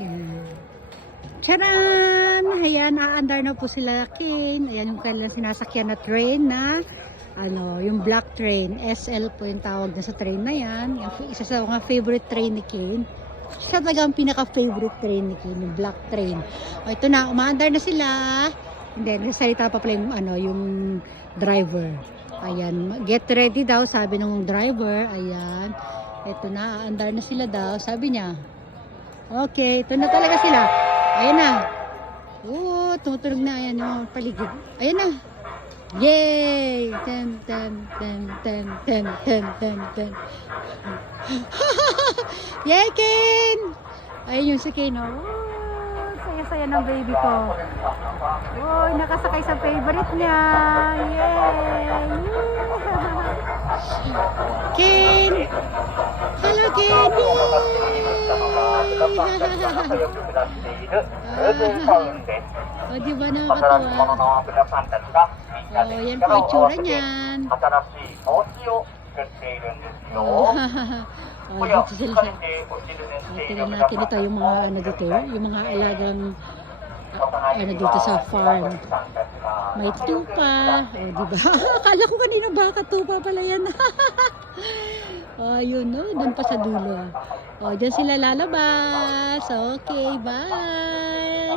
Ayan. Charan! Ayan, aandar na po sila Kane. Ayan yung kanilang sinasakyan na train na yung black train. SL po yung tawag na sa train na yan. Isa sa mga favorite train ni Kane. Siya talaga ang pinaka-favorite train ni Kane, yung black train. O, ito na, umaandar na sila. Hindi, nagsalita pa pala yung driver. Ayan, get ready daw, sabi ng driver. Ayan, ito na, aandar na sila daw, sabi niya. Okay, ito na talaga sila. Ayan na. Oo, tumutunog na. Ayan yung paligid. Ayan na. Yay! Ten, ten, ten, ten, ten, ten, ten, ten. Yay, Ken! Ayun yung si Ken. Oh, saya-saya ng baby ko. Oh, nakasakay sa favorite niya. Yay! Ken! Hello, Ken! O, di ba nakakatuwa? O, yan po ang tsura niyan. O, dito sila sa... Tingnan natin ito, yung mga dito, yung mga alagang dito sa farm. May tupa. O, di ba? Akala ko kanina baka tupa pala yan. O, yun, no? Doon pa sa dulo. O, dyan sila lalabas. Okay, bye!